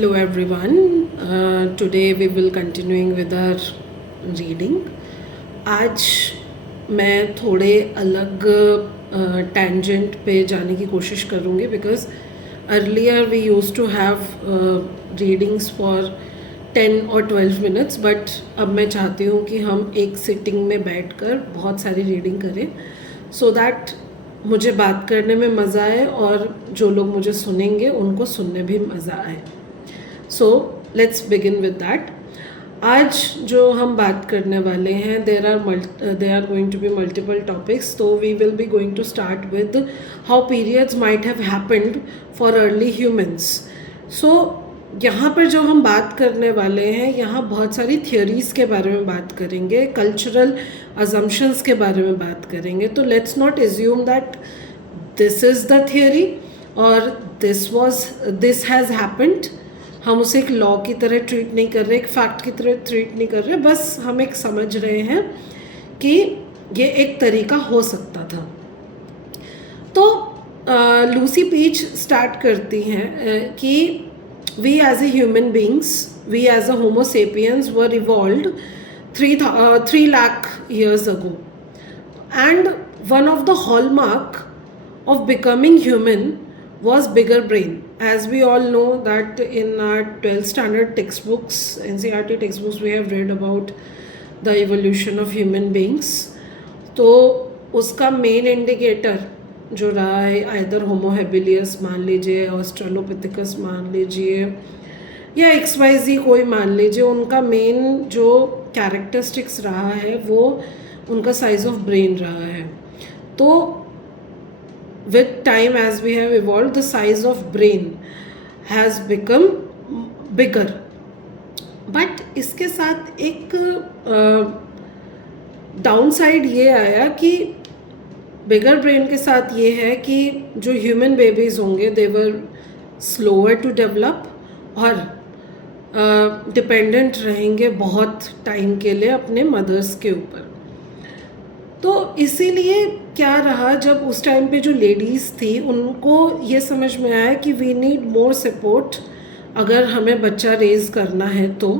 Hello everyone. Today we will continuing with our reading. आज मैं थोड़े अलग tangent पे जाने की कोशिश करूँगी because earlier we used to have readings for 10 or 12 minutes, but अब मैं चाहती हूँ कि हम एक सिटिंग में बैठकर बहुत सारी रीडिंग करें so that मुझे बात करने में मज़ा आए और जो लोग मुझे सुनेंगे उनको सुनने भी मज़ा आए. So let's begin with that. आज जो हम बात करने वाले हैं there are going to be multiple topics. तो we will be going to start with how periods might have happened for early humans. So यहाँ पर जो हम बात करने वाले हैं, यहाँ बहुत सारी थियोरीज़ के बारे में बात करेंगे, कल्चरल अजम्पशंस के बारे में बात करेंगे. तो let's not assume that this is the theory और दिस हैज़ हैपेंड. हम उसे एक लॉ की तरह ट्रीट नहीं कर रहे, एक फैक्ट की तरह ट्रीट नहीं कर रहे, बस हम एक समझ रहे हैं कि ये एक तरीका हो सकता था. तो लूसी पीच स्टार्ट करती हैं कि we as a human beings, we as a homo sapiens were evolved 3 lakh years ago, and one of the hallmark of becoming human was bigger brain. As we all know that in our 12th standard textbooks, NCERT textbooks, we have read about the evolution of human beings. तो उसका main indicator जो रहा है either होमो हेबिलियस मान लीजिए, Australopithecus मान लीजिए, या XYZ कोई मान लीजिए, उनका मेन जो कैरेक्टरिस्टिक्स रहा है वो उनका साइज ऑफ ब्रेन रहा है. तो with time as we have evolved, the size of brain has become bigger. but इसके साथ एक डाउनसाइड ये आया कि बिगर ब्रेन के साथ ये है कि जो ह्यूमन बेबीज़ होंगे दे वर स्लोअर टू डेवलप और डिपेंडेंट रहेंगे बहुत टाइम के लिए अपने मदर्स के ऊपर. तो इसीलिए क्या रहा, जब उस टाइम पे जो लेडीज़ थी उनको ये समझ में आया कि वी नीड मोर सपोर्ट अगर हमें बच्चा रेज करना है तो,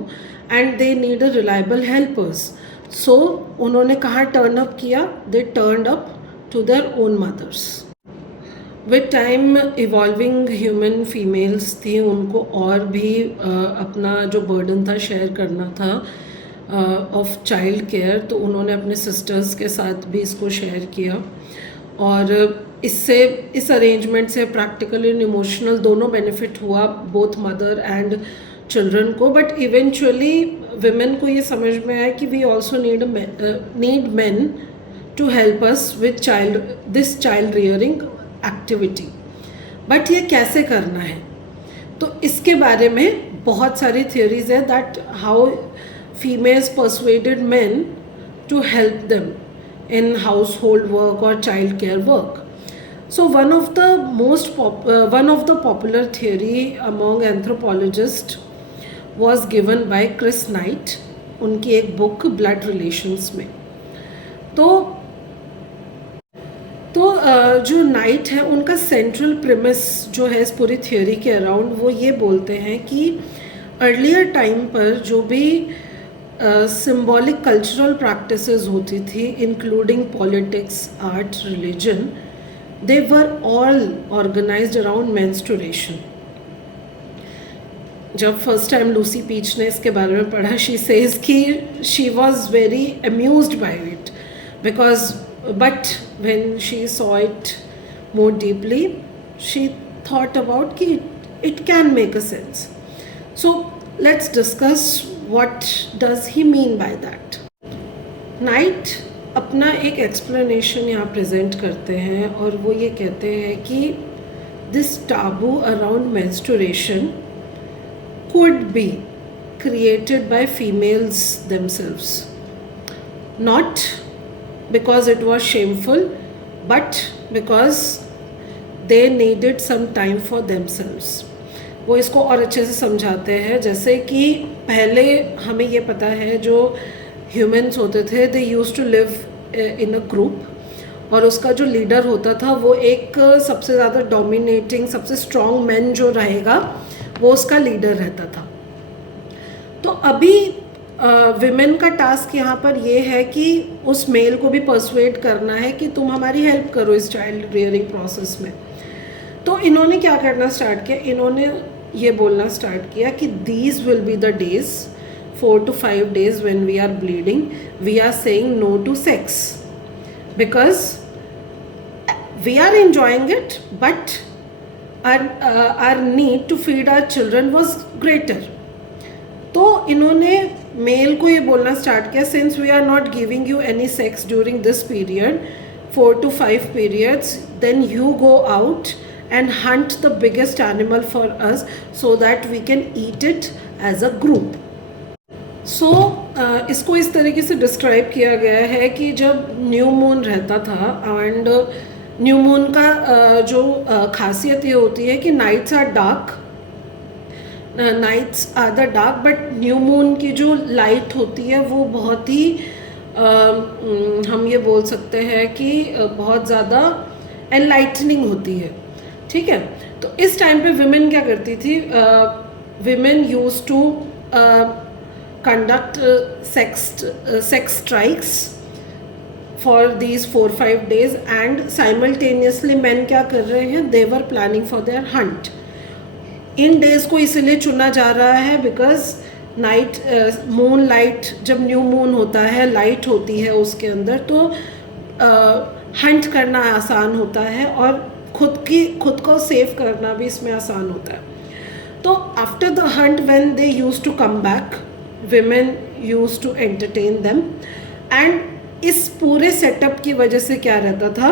and they need a reliable helpers. So उन्होंने कहाँ टर्न अप किया, they turn up to their own mothers. With time evolving human females थी, उनको और भी अपना जो burden था शेयर करना था of child care, तो उन्होंने अपने sisters के साथ भी इसको शेयर किया. और इससे इस अरेंजमेंट से प्रैक्टिकल एंड इमोशनल दोनों बेनिफिट हुआ बोथ मदर एंड चिल्ड्रन को. बट इवेंचुअली विमेन को ये समझ में आया कि we also need men to help us with this child rearing activity. But ये कैसे करना है, तो इसके बारे में बहुत सारी theories है that how females persuaded men to help them in household work or child care work. So one of the popular theory among anthropologists was given by Chris Knight, उनकी एक बुक ब्लड रिलेशंस में. तो जो night है उनका central premise जो है इस पूरी थियोरी के अराउंड, वो ये बोलते हैं कि अर्लियर टाइम पर जो भी सिंबॉलिक कल्चरल प्रैक्टिसेस होती थी including politics, art, religion, they were all organised around menstruation. जब फर्स्ट टाइम लूसी पीच ने इसके बारे में पढ़ा, शी सेज कि she was very amused by it because but when she saw it more deeply, she thought about कि it can make a sense. So let's discuss what does he mean by that. Knight अपना एक explanation यहाँ present करते हैं और वो ये कहते हैं कि this taboo around menstruation could be created by females themselves, not because it was shameful, but because they needed some time for themselves. वो इसको और अच्छे से समझाते हैं, जैसे कि पहले हमें ये पता है जो ह्यूमंस होते थे they used to live in a group, और उसका जो लीडर होता था वो एक सबसे ज़्यादा डोमिनेटिंग, सबसे स्ट्रॉन्ग मैन जो रहेगा वो उसका लीडर रहता था। तो अभी विमेन का टास्क यहाँ पर ये है कि उस मेल को भी परसुएड करना है कि तुम हमारी हेल्प करो इस चाइल्ड रियरिंग प्रोसेस में। तो इन्होंने क्या करना स्टार्ट किया, इन्होंने ये बोलना स्टार्ट किया कि these will be the days 4 to 5 days when we are bleeding, we are saying no to sex because we are enjoying it, but our need to feed our children was greater. तो इन्होंने mail को ये बोलना start किया, since we are not giving you any sex during this period 4 to 5 periods, then you go out and hunt the biggest animal for us so that we can eat it as a group. सो इसको इस तरीके से describe किया गया है कि जब new moon रहता था, एंड न्यू मून का जो खासियत ये होती है कि nights are dark, nights are the dark, but new moon की जो लाइट होती है वो बहुत ही हम ये बोल सकते हैं कि बहुत ज़्यादा एनलाइटनिंग होती है, ठीक है। तो इस टाइम पे विमेन क्या करती थी, women use to conduct sex strikes for these 4-5 days, and simultaneously men क्या कर रहे हैं, they were planning for their hunt. In days को इसलिए चुना जा रहा है बिकॉज नाइट मून लाइट, जब न्यू मून होता है लाइट होती है उसके अंदर, तो हंट करना आसान होता है और खुद को सेव करना भी इसमें आसान होता है। तो after the hunt when they use to come back, women used to entertain them, and इस पूरे सेटअप की वजह से क्या रहता था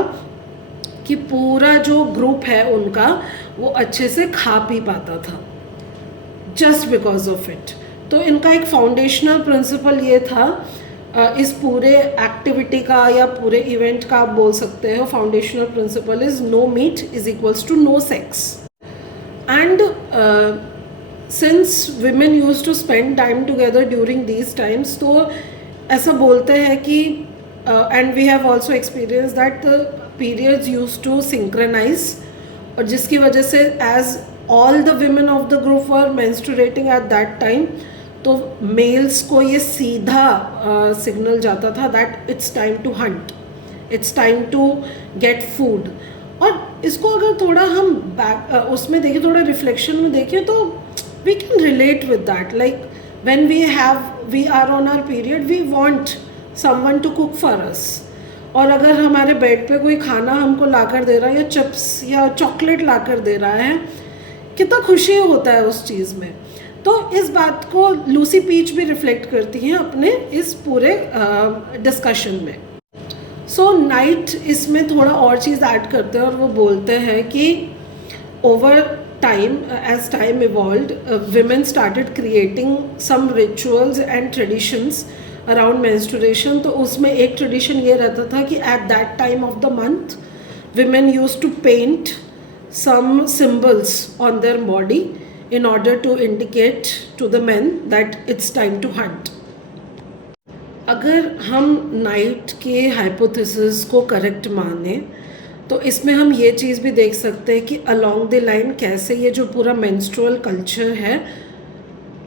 कि पूरा जो ग्रुप है उनका वो अच्छे से खा पी पाता था, जस्ट बिकॉज ऑफ इट। तो इनका एक फाउंडेशनल प्रिंसिपल ये था, इस पूरे एक्टिविटी का या पूरे इवेंट का आप बोल सकते हो, foundational principle is no meat is equals to no sex. And since women used to spend time together during these times, तो ऐसा बोलते हैं कि and we have also experienced that the periods used to synchronize, और जिसकी वजह से as all the women of the group were menstruating at that time, तो मेल्स को ये सीधा सिग्नल जाता था that it's time to hunt, it's time to get food। और इसको अगर थोड़ा हम बैक उसमें देखें, थोड़ा रिफ्लेक्शन में देखें, तो we can relate with that. Like when we are on our period, we want someone to cook for us. और अगर हमारे बेड पे कोई खाना हमको लाकर दे रहा है, या चिप्स या चॉकलेट लाकर दे रहा है, कितना खुशी होता है उस चीज़ में। तो इस बात को लूसी पीच भी रिफ्लेक्ट करती हैं अपने इस पूरे डिस्कशन में। सो नाइट इसमें थोड़ा और चीज़ ऐड करते हैं और वो बोलते हैं कि over time, as time evolved, women started creating some rituals and traditions around menstruation. तो उसमें एक tradition ये रहता था कि at that time of the month women used to paint some symbols on their body in order to indicate to the men that it's time to hunt. अगर हम night के हाइपोथेसिस को करेक्ट माने तो इसमें हम ये चीज़ भी देख सकते हैं कि अलोंग द लाइन कैसे ये जो पूरा मेंस्ट्रुअल कल्चर है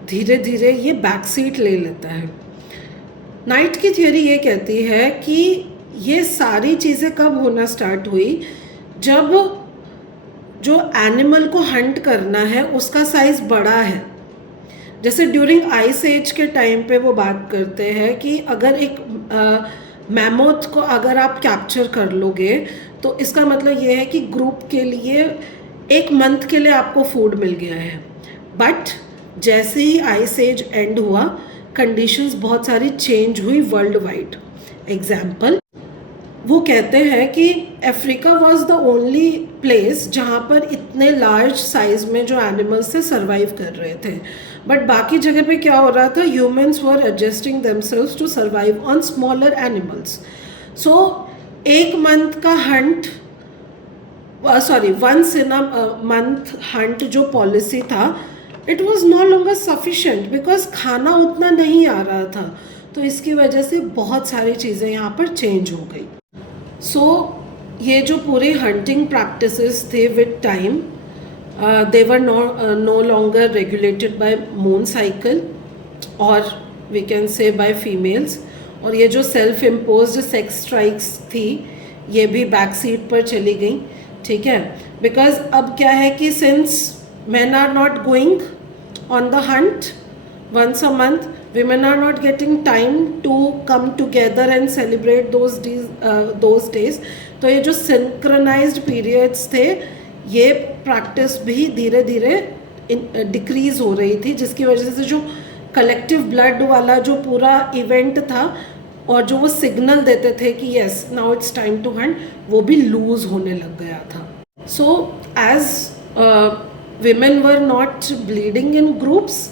धीरे धीरे ये बैक सीट ले लेता है। नाइट की थियोरी ये कहती है कि ये सारी चीज़ें कब होना स्टार्ट हुई, जब जो एनिमल को हंट करना है उसका साइज़ बड़ा है। जैसे ड्यूरिंग आइस एज के टाइम पे वो बात करते हैं कि अगर एक मैमोथ को अगर आप कैप्चर कर लोगे तो इसका मतलब ये है कि ग्रुप के लिए 1 मंथ के लिए आपको फूड मिल गया है। बट जैसे ही आइस एज एंड हुआ, कंडीशंस बहुत सारी चेंज हुई वर्ल्ड वाइड। एग्जाम्पल, वो कहते हैं कि Africa was the only place जहाँ पर इतने लार्ज साइज में जो एनिमल्स थे सर्वाइव कर रहे थे, बट बाकी जगह पे क्या हो रहा था, humans were adjusting themselves to survive on smaller animals. So 1 month का hunt, once in a month hunt जो पॉलिसी था, it was no longer sufficient because खाना उतना नहीं आ रहा था। तो इसकी वजह से बहुत सारी चीज़ें यहाँ पर चेंज हो गई। सो ये जो पूरे हंटिंग प्रैक्टिसेस थे with time, They were no longer regulated by moon cycle, और we can say by females. और ये जो सेल्फ इम्पोज्ड सेक्स स्ट्राइक्स थी ये भी बैक सीट पर चली गई. ठीक है, बिकॉज अब क्या है कि since men are not going on the hunt once a month, women are not getting time to come together and celebrate those days. तो ये जो synchronized periods थे ये प्रैक्टिस भी धीरे धीरे डिक्रीज हो रही थी, जिसकी वजह से जो कलेक्टिव ब्लड वाला जो पूरा इवेंट था और जो वो सिग्नल देते थे कि yes now it's time to hunt, वो भी लूज होने लग गया था. So as women were not bleeding in groups,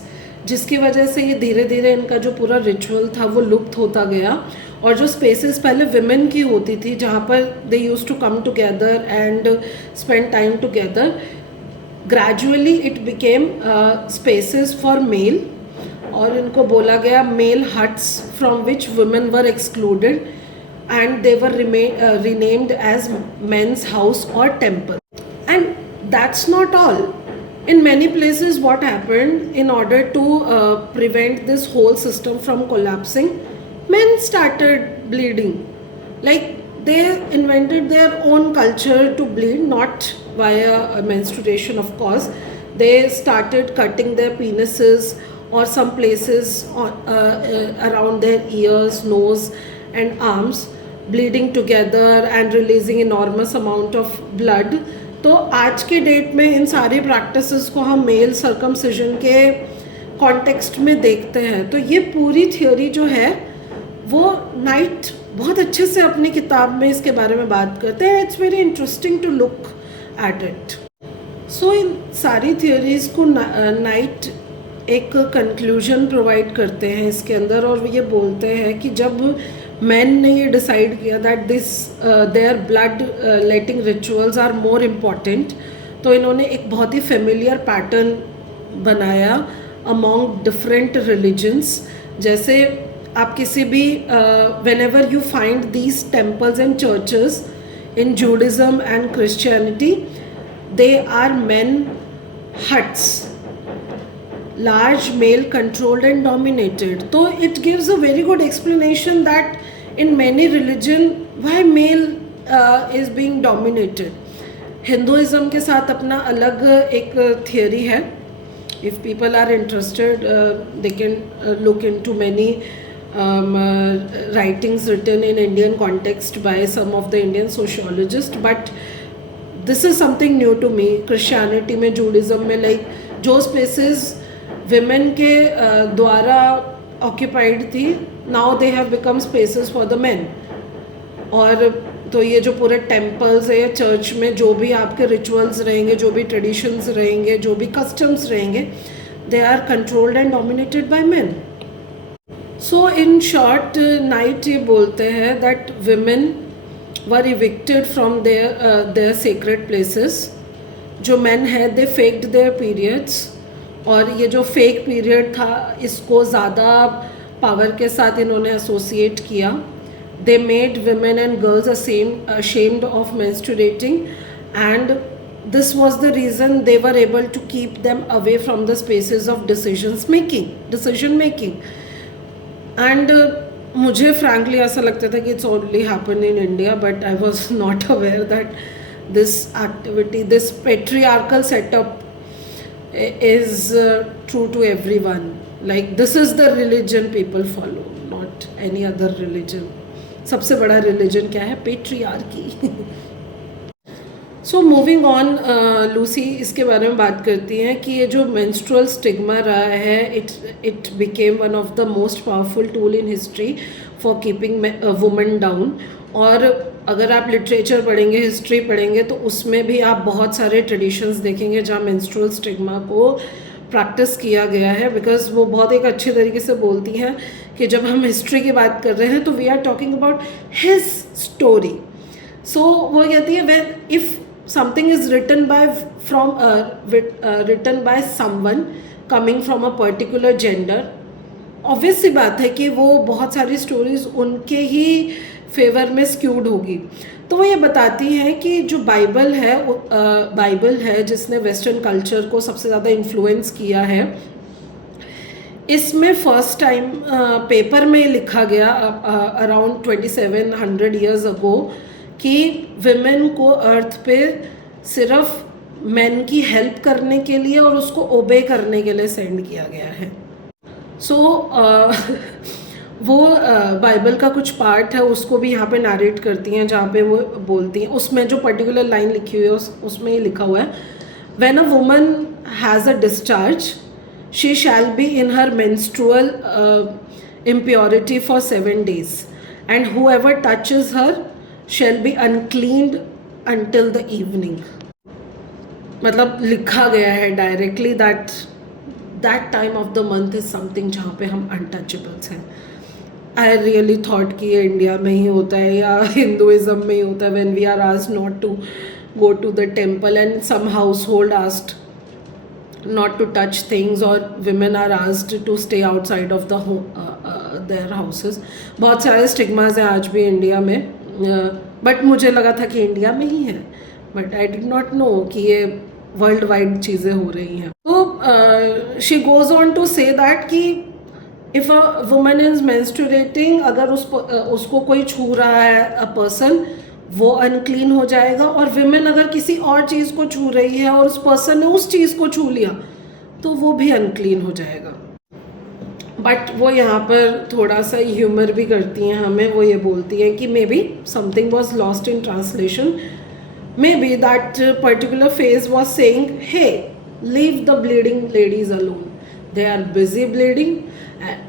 जिसकी वजह से ये धीरे धीरे इनका जो पूरा रिचुअल था वो लुप्त होता गया. और जो स्पेसेस पहले विमेन की होती थी जहाँ पर they use to come together and spend time together, gradually it became spaces for male, और इनको बोला गया male huts from which women were excluded and they were renamed as men's house or temple. And that's not all. In many places what happened, in order to prevent this whole system from collapsing, men started bleeding. Like they invented their own culture to bleed, not via menstruation of course. They started cutting their penises or some places around their ears, nose and arms, bleeding together and releasing enormous amount of blood. तो आज के date में इन सारी practices को हम mail circumcision के context में देखते हैं. तो ये पूरी थियोरी जो है वो नाइट बहुत अच्छे से अपनी किताब में इसके बारे में बात करते हैं. It's very interesting to look at it. So इन सारी थियोरीज को नाइट एक कंक्लूजन प्रोवाइड करते हैं इसके अंदर, और ये बोलते हैं कि जब मैन ने ये डिसाइड किया that their blood letting rituals are more important, तो इन्होंने एक बहुत ही फेमिलियर पैटर्न बनाया अमॉन्ग डिफरेंट रिलीजन्स. जैसे आप किसी भी whenever you find these temples and churches in Judaism and Christianity, they are men huts, large male controlled and dominated. So it gives a very good explanation that in many religion why male is being dominated. Hinduism के साथ अपना अलग एक theory है. If people are interested, they can look into many writings written in Indian context by some of the Indian sociologists. But this is something new to me. Christianity में, Judaism में, like जो spaces women के द्वारा occupied थी, now they have become spaces for the man. और तो ये जो पूरे टेम्पल्स है या चर्च में जो भी आपके रिचुअल्स रहेंगे, जो भी ट्रेडिशंस रहेंगे, जो भी कस्टम्स रहेंगे, they are controlled and dominated by man. So in short night ये बोलते हैं that women were evicted from their sacred places. जो मैन है दे फेक्ड देयर पीरियड्स, और ये जो फेक पीरियड था इसको ज़्यादा पावर के साथ इन्होंने एसोसिएट किया. They made women and girls ashamed of menstruating, and this was the reason they were able to keep them away from the spaces of decision making. And मुझे frankly ऐसा लगता था कि it's only happened in India, but I was not aware that this activity, this patriarchal setup is true to everyone. Like this is the religion people follow, not any other religion. सबसे बड़ा religion क्या है? Patriarchy. So moving on, Lucy इसके बारे में बात करती हैं कि ये जो मेंस्ट्रुअल स्टिग्मा रहा है, it became one of the most powerful tool in history for keeping women down. और अगर आप लिटरेचर पढ़ेंगे, हिस्ट्री पढ़ेंगे, तो उसमें भी आप बहुत सारे ट्रेडिशंस देखेंगे जहाँ मेंस्ट्रुअल स्टिग्मा को प्रैक्टिस किया गया है. बिकॉज वो बहुत एक अच्छे तरीके से बोलती हैं कि जब हम हिस्ट्री की बात कर रहे हैं तो we are talking about his story. So वो कहती है when if something is written by someone coming from a particular gender, obvious सी बात है कि वो बहुत सारी स्टोरीज उनके ही फेवर में स्क्यूड होगी। तो वो ये बताती हैं कि जो बाइबल है जिसने वेस्टर्न कल्चर को सबसे ज़्यादा इन्फ्लुएंस किया है, इसमें फर्स्ट टाइम पेपर में लिखा गया अराउंड 2700 ईयर्स अगो कि विमेन को अर्थ पे सिर्फ मैन की हेल्प करने के लिए और उसको ओबे करने के लिए सेंड किया गया है। सो वो बाइबल का कुछ पार्ट है उसको भी यहाँ पे नरेट करती हैं, जहाँ पे वो बोलती हैं, उसमें जो पर्टिकुलर लाइन लिखी हुई है उसमें ये लिखा हुआ है, when a woman has a discharge she shall be in her menstrual impurity for 7 days and whoever touches her shall be uncleaned until the evening। मतलब लिखा गया है directly that time of the month is something जहाँ पे हम untouchables हैं। I really thought कि ये इंडिया में ही होता है या हिंदुइज्म में ही होता है, when we are asked not to go to the temple and some household asked not to touch things or women are asked to stay outside of their houses। बहुत सारे स्टिग्माज हैं आज भी India में, but मुझे लगा था कि इंडिया में ही है, but I did not know कि ये वर्ल्ड वाइड चीज़ें हो रही हैं। तो she goes on to say that कि if a woman is menstruating, अगर उसको कोई छू रहा है अ पर्सन, वो अनक्लीन हो जाएगा, और विमेन अगर किसी और चीज़ को छू रही है और उस पर्सन ने उस चीज़ को छू लिया तो वो भी अनक्लीन हो जाएगा। बट वो यहाँ पर थोड़ा सा ह्यूमर भी करती हैं हमें, वो ये बोलती हैं कि maybe something was lost in translation, maybe that particular phase was saying hey leave the bleeding ladies alone, they are busy bleeding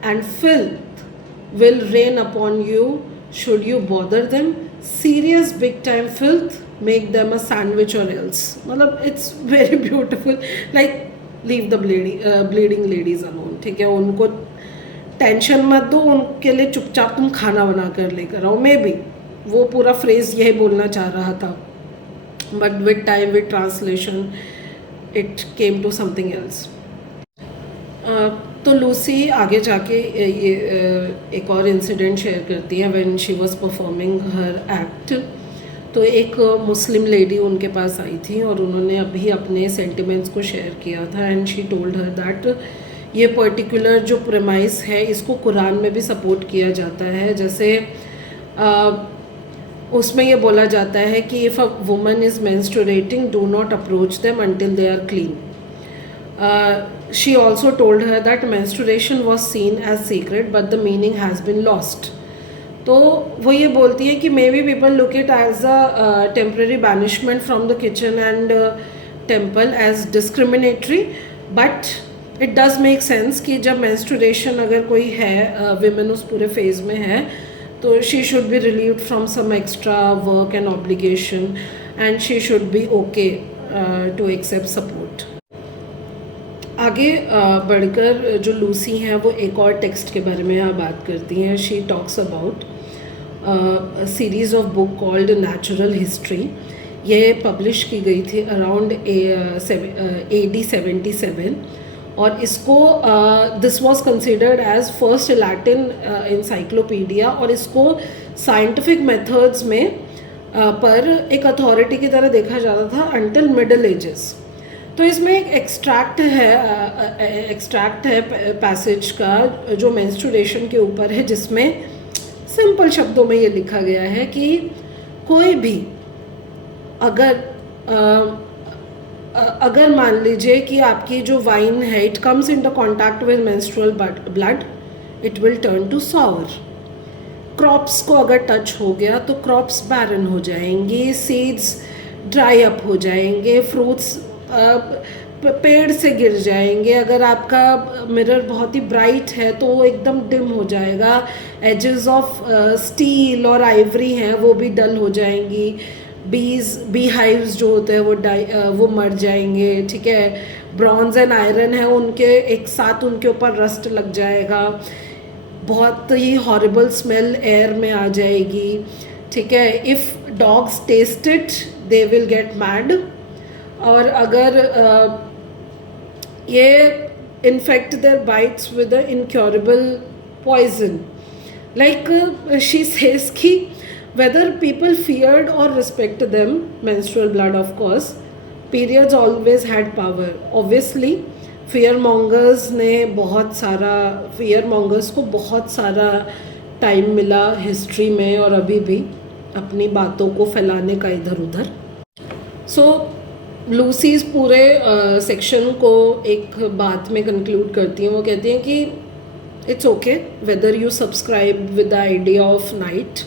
and filth will rain upon you should you bother them, serious big time filth, make them a sandwich or else। मतलब it's very beautiful, like leave the bleeding ladies alone, ठीक है, उनको tension मत दो, उनके लिए चुपचाप तुम खाना बना कर लेकर आओ। मे बी वो पूरा फ्रेज यही बोलना चाह रहा था, but with time with translation it came to something else. तो लूसी आगे जाके ये एक और इंसिडेंट शेयर करती है when she was performing her act. तो एक मुस्लिम लेडी उनके पास आई थी और उन्होंने अभी अपने सेंटिमेंट्स को शेयर किया था, and she told her that ये पर्टिकुलर जो प्रेमाइस है इसको कुरान में भी सपोर्ट किया जाता है। जैसे उसमें ये बोला जाता है कि if a woman is menstruating do not approach them until they are clean. She also told her that menstruation was seen as sacred but the meaning has been lost। तो वो ये बोलती है कि maybe people look it as a temporary banishment from the kitchen and temple as discriminatory, but it does make sense कि जब menstruation अगर कोई है, विमेन उस पूरे फेज में है, तो she should be relieved from some extra work and obligation and she should be okay to accept support. आगे बढ़कर जो लूसी हैं वो एक और टेक्स्ट के बारे में यहाँ बात करती हैं। She talks about series of book called natural history. ये पब्लिश की गई थी अराउंड AD 77, और इसको this was considered as first Latin encyclopedia, और इसको साइंटिफिक मेथड्स में पर एक अथॉरिटी की तरह देखा जाता था अंटिल मिडल एजेस। तो इसमें एक एक्सट्रैक्ट है पैसेज का जो मेंस्ट्रुएशन के ऊपर है, जिसमें सिंपल शब्दों में ये लिखा गया है कि कोई भी अगर मान लीजिए कि आपकी जो वाइन है it comes in the contact with menstrual blood, it will turn to sour. Crops को अगर टच हो गया तो क्रॉप्स बैरन हो जाएंगी, सीड्स ड्राई अप हो जाएंगे, फ्रूट्स पेड़ से गिर जाएंगे, अगर आपका मिरर बहुत ही ब्राइट है तो वो एकदम डिम हो जाएगा, एजेस ऑफ स्टील और आइवरी हैं वो भी डल हो जाएंगी, बी हाइव्स जो होते हैं वो मर जाएंगे, ठीक है, ब्रॉन्ज एंड आयरन है उनके एक साथ उनके ऊपर रस्ट लग जाएगा, बहुत ही हॉरिबल स्मेल एयर में आ जाएगी, ठीक है। If dogs taste it they will get mad, और अगर ये infect their bites with a incurable poison, like she says कि whether people feared or respected them, menstrual blood of course, periods always had power. Obviously fear mongers को बहुत सारा time मिला history में और अभी भी अपनी बातों को फैलाने का इधर उधर. सो लूसीज पूरे सेक्शन को एक बात में कंक्लूड करती हैं. वो कहती हैं कि it's okay whether you subscribe with the idea of night,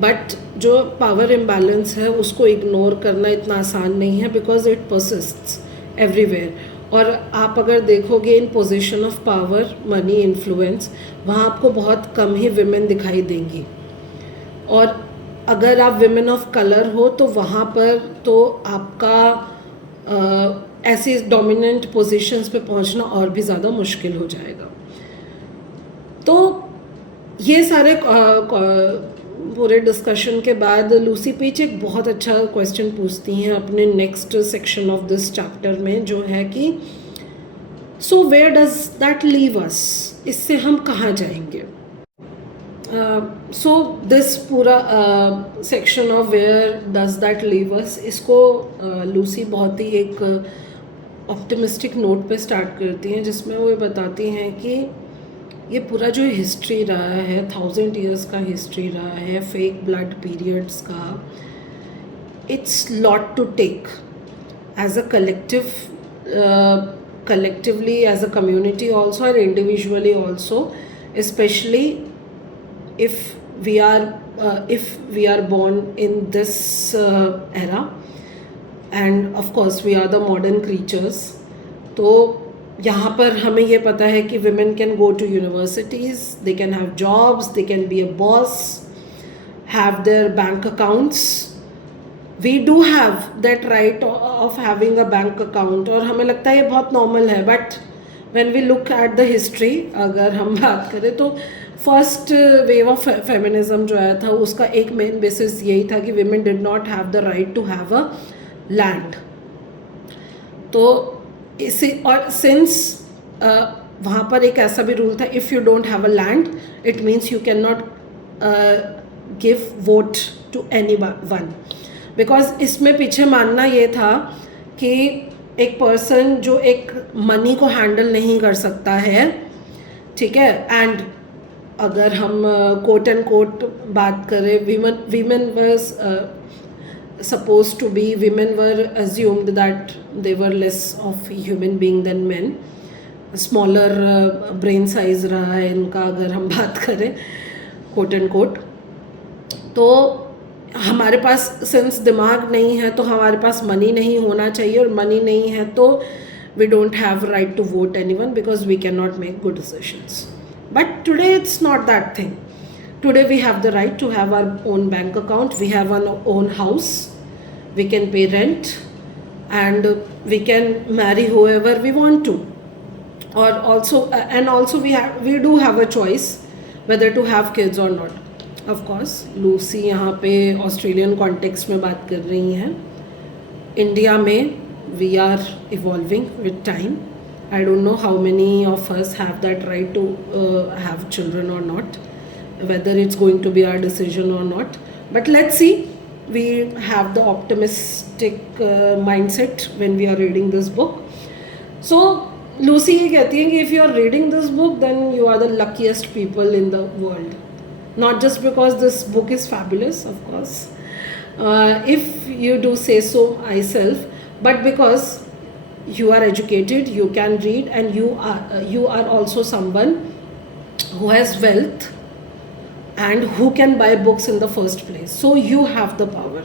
but जो पावर इम्बैलेंस है उसको इग्नोर करना इतना आसान नहीं है, बिकॉज इट परसिस्ट्स एवरीवेयर. और आप अगर देखोगे इन position of power, money, influence, वहाँ आपको बहुत कम ही विमेन दिखाई देंगी. और अगर आप विमेन ऑफ कलर हो तो वहाँ पर तो आपका ऐसी डोमिनेंट पोजीशंस पे पहुँचना और भी ज़्यादा मुश्किल हो जाएगा. तो ये सारे पूरे डिस्कशन के बाद लूसी पीच एक बहुत अच्छा क्वेश्चन पूछती हैं अपने next section of this chapter में, जो है कि so where does that leave us, इससे हम कहाँ जाएंगे. सो दिस पूरा section of where does that leave us, इसको लूसी बहुत ही एक ऑप्टिमिस्टिक नोट पे स्टार्ट करती हैं, जिसमें वो बताती हैं कि ये पूरा जो हिस्ट्री रहा है, 1000 years का हिस्ट्री रहा है फेक ब्लड पीरियड्स का, it's lot to take as a collectively as a community also and individually also, especially if we are born in this era, and of course we are the modern creatures. तो यहाँ पर हमें ये पता है कि women can go to universities, they can have jobs, they can be a boss, have their bank accounts. We do have that right of having a bank account, और हमें लगता है ये बहुत normal है. But when we look at the history, अगर हम बात करें तो फर्स्ट वेव ऑफ फेमिनिज्म जो आया था उसका एक मेन बेसिस यही था कि women did not have the right to have a land. तो इसी और सिंस वहाँ पर एक ऐसा भी रूल था, if you don't have a land it means you can not give vote to anyone. Because इसमें पीछे मानना ये था कि एक पर्सन जो एक मनी को हैंडल नहीं कर सकता है, ठीक है, एंड अगर हम कोट एंड कोट बात करें, women was supposed to be, women were assumed that they were less of human being than men, smaller brain size रहा है इनका अगर हम बात करें कोट एंड कोट. तो हमारे पास सिंस दिमाग नहीं है तो हमारे पास मनी नहीं होना चाहिए, और मनी नहीं है तो we don't have right to vote anyone because we cannot make good decisions. But today it's not that thing. Today we have the right to have our own bank account, we have our own house, we can pay rent, and we can marry whoever we want to. Or also we do have a choice whether to have kids or not. Of course Lucy यहाँ पे Australian context में बात कर रही हैं. India में we are evolving with time. I don't know how many of us have that right to have children or not, whether it's going to be our decision or not, but let's see. We have the optimistic mindset when we are reading this book. So Lucy ये कहती है कि if you are reading this book then you are the luckiest people in the world, not just because this book is fabulous, of course, if you do say so myself, but because you are educated, you can read, and you are also someone who has wealth and who can buy books in the first place, so you have the power.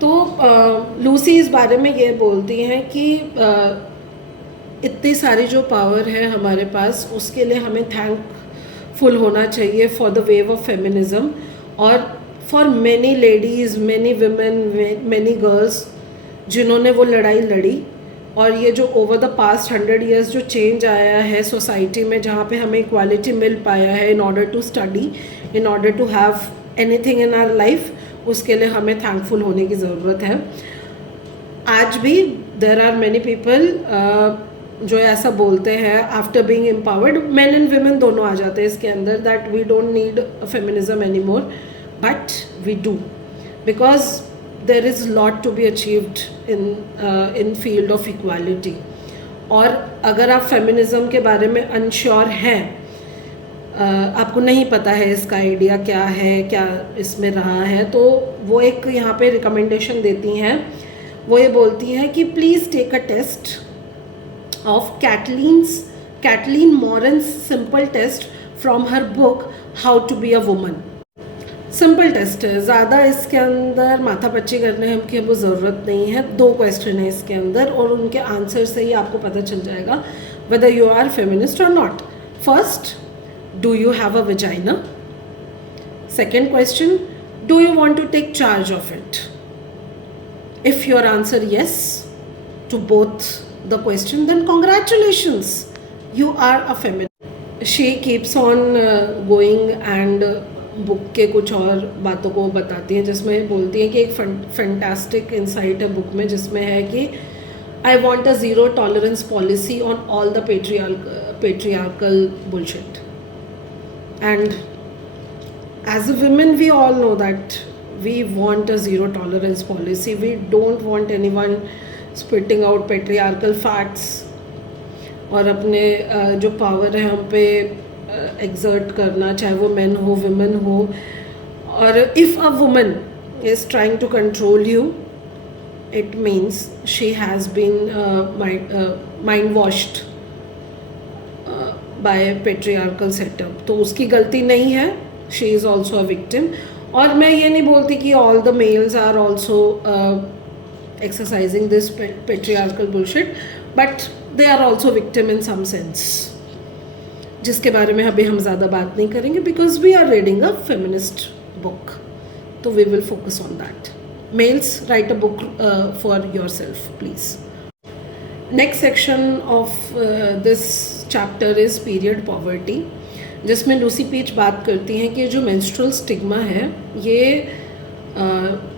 तो Lucy इस बारे में ये बोलती हैं कि इतनी सारी जो पावर है हमारे पास, उसके लिए हमें थैंकफुल होना चाहिए for the wave of feminism, और for many ladies, many women, many girls जिन्होंने वो लड़ाई लड़ी. और ये जो ओवर द पास्ट 100 years जो चेंज आया है सोसाइटी में, जहाँ पे हमें इक्वालिटी मिल पाया है in order to study, in order to have anything in our life, उसके लिए हमें थैंकफुल होने की ज़रूरत है. आज भी देर आर मैनी पीपल जो ऐसा बोलते हैं after being empowered, men and women दोनों आ जाते हैं इसके अंदर, that we don't need feminism any more, but we do, because there is a lot to be achieved in field of equality. और अगर आप फेमिनिज्म के बारे में अनश्योर हैं, आपको नहीं पता है इसका आइडिया क्या है, क्या इसमें रहा है, तो वो एक यहाँ पे रिकमेंडेशन देती हैं. वो ये बोलती हैं कि please take a test of Caitlin Moran's simple test from her book how to be a woman. Simple test है, ज़्यादा इसके अंदर माथापच्ची करने की हमको ज़रूरत नहीं है. 2 क्वेश्चन है इसके अंदर और उनके आंसर से ही आपको पता चल जाएगा वेदर यू आर फेमिनिस्ट और not. First, do you have a vagina? Second question, do you want to take charge of it? If your answer yes to both the question, then congratulations, you are a feminist. She keeps on going and book के कुछ और बातों को बताती हैं, जिसमें बोलती हैं कि एक फैंटास्टिक इंसाइट है बुक में, जिसमें है कि I want a zero tolerance policy on all the patriarchal bullshit. And as a women, we all know that we want a zero tolerance policy. We don't want anyone spitting out patriarchal facts और अपने जो power है हम पे exert करना, चाहे वो men हो women हो. और if a woman is trying to control you, it means she has been mind washed by patriarchal setup. तो उसकी गलती नहीं है, she is also a victim. और मैं ये नहीं बोलती कि all the males are also exercising this patriarchal bullshit, but they are also victim in some sense, जिसके बारे में अभी हम ज़्यादा बात नहीं करेंगे because we are reading a feminist book, तो we will focus on that. Males, write a book for yourself, please. Next section of this chapter is period poverty, जिसमें लूसी पीच बात करती हैं कि जो menstrual stigma है, ये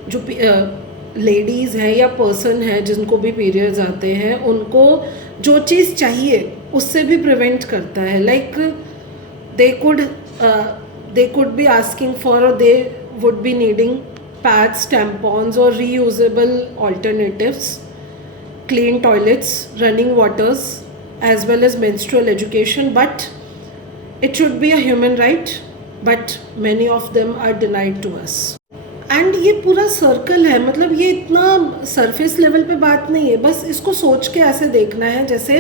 जो लेडीज़ हैं या पर्सन है जिनको भी पीरियड्स आते हैं, उनको जो चीज़ चाहिए उससे भी प्रिवेंट करता है. Like they could be asking for, or they would be needing pads, tampons or reusable alternatives, clean toilets, running waters, as well as menstrual education, but it should be a human right, but many of them are denied to us. And ये पूरा circle है, मतलब ये इतना surface level पे बात नहीं है, बस इसको सोच के ऐसे देखना है जैसे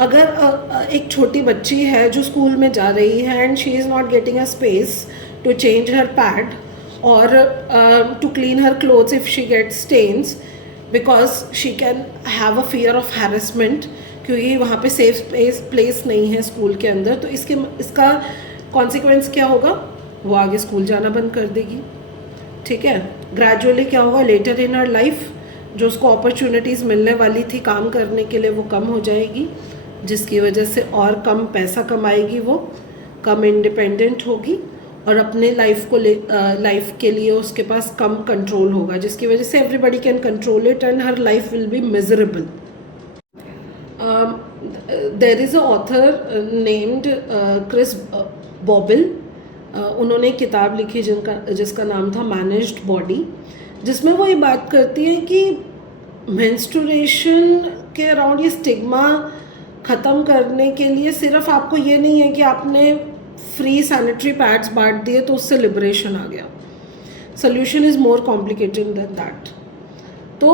अगर एक छोटी बच्ची है जो स्कूल में जा रही है and she is not getting a space to change her pad और to clean her clothes if she get stains, because she can have a fear of harassment, क्योंकि वहाँ पे सेफ प्लेस नहीं है स्कूल के अंदर. तो इसका कॉन्सिक्वेंस क्या होगा, वो आगे स्कूल जाना बंद कर देगी. ठीक है, ग्रेजुअली क्या होगा, लेटर इन हर लाइफ जो उसको अपॉर्चुनिटीज़ मिलने वाली थी काम करने के लिए वो कम हो जाएगी, जिसकी वजह से और कम पैसा कमाएगी, वो कम इंडिपेंडेंट होगी और अपने लाइफ के लिए उसके पास कम कंट्रोल होगा, जिसकी वजह से everybody can control it and her life will be miserable. There is a author named Chris Bobel. उन्होंने एक किताब लिखी जिसका नाम था मैनेज्ड बॉडी, जिसमें वो ये बात करती है कि मेंस्ट्रुएशन के अराउंड ये स्टिग्मा ख़त्म करने के लिए सिर्फ आपको ये नहीं है कि आपने फ्री सैनिटरी पैड्स बांट दिए तो उससे लिबरेशन आ गया. Solution is more complicated then that. तो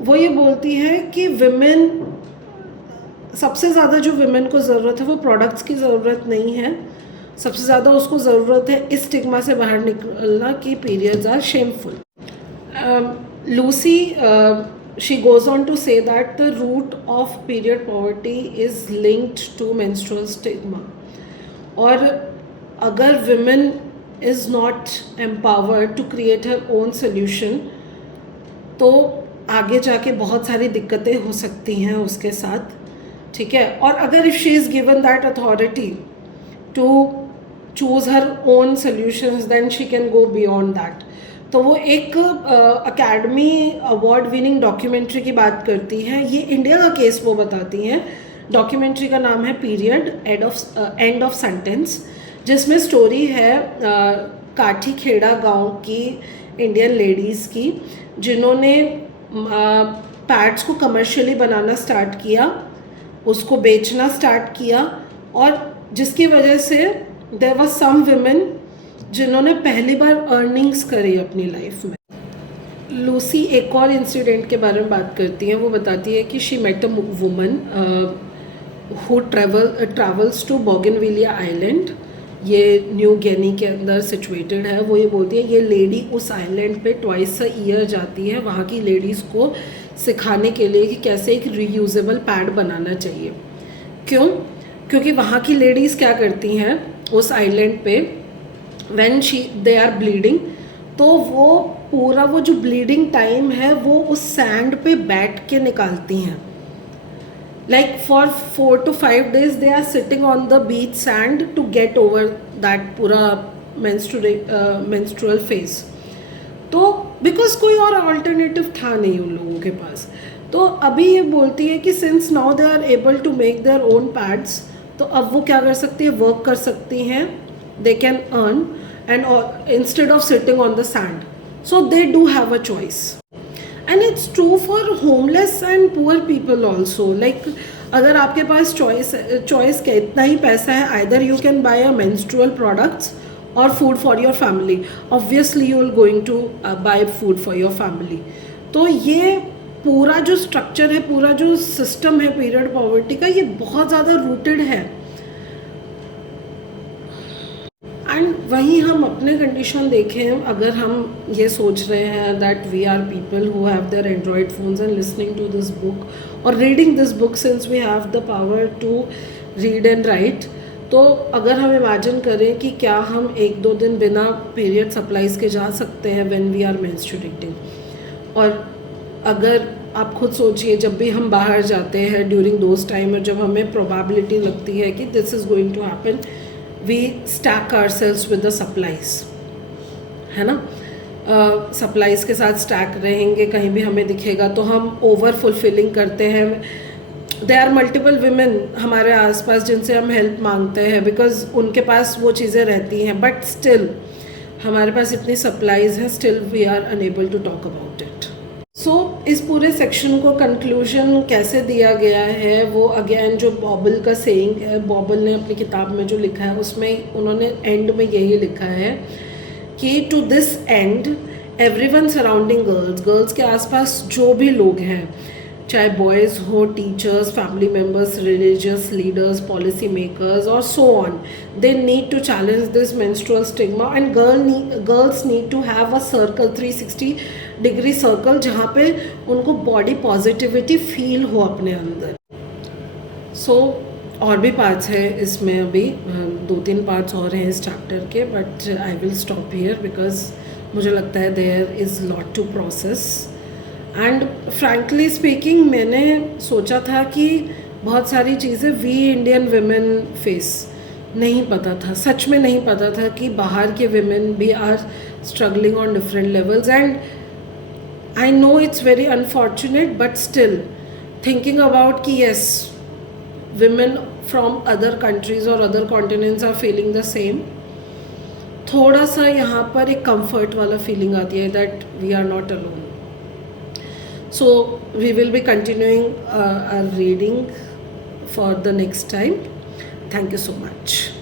वो ये बोलती है कि विमेन, सबसे ज़्यादा जो विमेन को ज़रूरत है वो प्रोडक्ट्स की ज़रूरत नहीं है, सबसे ज़्यादा उसको ज़रूरत है इस स्टिग्मा से बाहर निकलना कि periods are shameful. Lucy she goes on to say that the root of period poverty is linked to menstrual stigma. और अगर women is not empowered to create her own solution, तो आगे जाके बहुत सारी दिक्कतें हो सकती हैं उसके साथ. ठीक है, और अगर if she is given that authority to choose her own solutions, then she can go beyond that. तो वो एक अकेडमी अवार्ड विनिंग डॉक्यूमेंट्री की बात करती हैं. ये इंडिया का केस वो बताती हैं. डॉक्यूमेंट्री का नाम है पीरियड एंड ऑफ सेंटेंस, जिसमें स्टोरी है काठी खेड़ा गांव की इंडियन लेडीज़ की, जिन्होंने पैड्स को कमर्शियली बनाना स्टार्ट किया, उसको बेचना स्टार्ट किया, और जिसकी वजह से देयर वर सम वुमेन जिन्होंने पहली बार अर्निंग्स करी अपनी लाइफ में। लूसी एक और इंसिडेंट के बारे में बात करती हैं। वो बताती है कि she met a woman who travels to Bougainvillea island, ये न्यू गिनी के अंदर सिचुएटेड है। वो ये बोलती है ये लेडी उस आइलैंड पे ट्वाइस अ ईयर जाती है वहाँ की लेडीज़ को सिखाने के लिए कि कैसे एक रीयूजेबल पैड बनाना चाहिए। क्यों? क्योंकि वहाँ की लेडीज़ क्या करती हैं उस आइलैंड पे, व्हेन दे आर ब्लीडिंग, तो वो पूरा वो जो ब्लीडिंग टाइम है वो उस सैंड पे बैठ के निकालती हैं। Like for 4 to 5 days they are sitting on the beach sand to get over that पूरा menstrual phase। तो बिकॉज कोई और अल्टरनेटिव था नहीं उन लोगों के पास। तो अभी ये बोलती है कि since now they are able to make their own pads, तो अब वो क्या कर सकती है, वर्क कर सकती हैं, they can earn and instead of sitting on the sand, so they do have a choice. And it's true for homeless and poor people also. Like अगर आपके पास चॉइस का इतना ही पैसा है, either you can buy a menstrual products और food for your family, obviously you will going to buy food for your family. तो ये पूरा जो स्ट्रक्चर है, पूरा जो सिस्टम है पीरियड पॉवर्टी का, ये बहुत ज़्यादा रूटेड है। एंड वहीं हम अपने कंडीशन देखें, अगर हम ये सोच रहे हैं that we are people who have their android phones and listening to this book और reading this book since we have the power to read and write, तो अगर हम इमेजिन करें कि क्या हम 1-2 दिन बिना पीरियड सप्लाईज के जा सकते हैं व्हेन वी आर मेंस्ट्रुएटिंग। और अगर आप खुद सोचिए, जब भी हम बाहर जाते हैं ड्यूरिंग दोज टाइम, और जब हमें प्रोबेबिलिटी लगती है कि this is going to happen, we stack ourselves with the supplies, है ना। सप्लाईज के साथ स्टैक रहेंगे, कहीं भी हमें दिखेगा तो हम ओवर फुलफिलिंग करते हैं। देयर आर मल्टीपल विमेन हमारे आसपास जिनसे हम हेल्प मांगते हैं बिकॉज उनके पास वो चीज़ें रहती हैं, बट स्टिल हमारे पास इतनी सप्लाईज हैं, still we are unable to talk about it. So इस पूरे सेक्शन को कंक्लूजन कैसे दिया गया है, वो अगेन जो बॉबल का सेइंग है, बॉबल ने अपनी किताब में जो लिखा है उसमें उन्होंने एंड में यही लिखा है कि to this end everyone surrounding girls के आसपास जो भी लोग हैं, चाहे बॉयज़ हो, teachers, family members, religious leaders, policy makers और so on, they need to challenge this menstrual stigma and girls need to have a circle, 360 degree circle, जहाँ पे उनको बॉडी पॉजिटिविटी फील हो अपने अंदर। सो और भी पार्ट्स हैं इसमें, अभी 2-3 पार्ट्स और हैं इस चैप्टर के, but I will stop here because मुझे लगता है there is lot to process. And frankly speaking, मैंने सोचा था कि बहुत सारी चीज़ें वी इंडियन विमेन फेस नहीं पता था, सच में नहीं पता था कि बाहर के विमेन भी are struggling on different levels. And I know it's very unfortunate, but still thinking about कि yes, women from other countries और other continents are feeling the same, थोड़ा सा यहाँ पर एक कंफर्ट वाला फीलिंग आती है that we are not alone. So we will be continuing our reading for the next time. Thank you so much.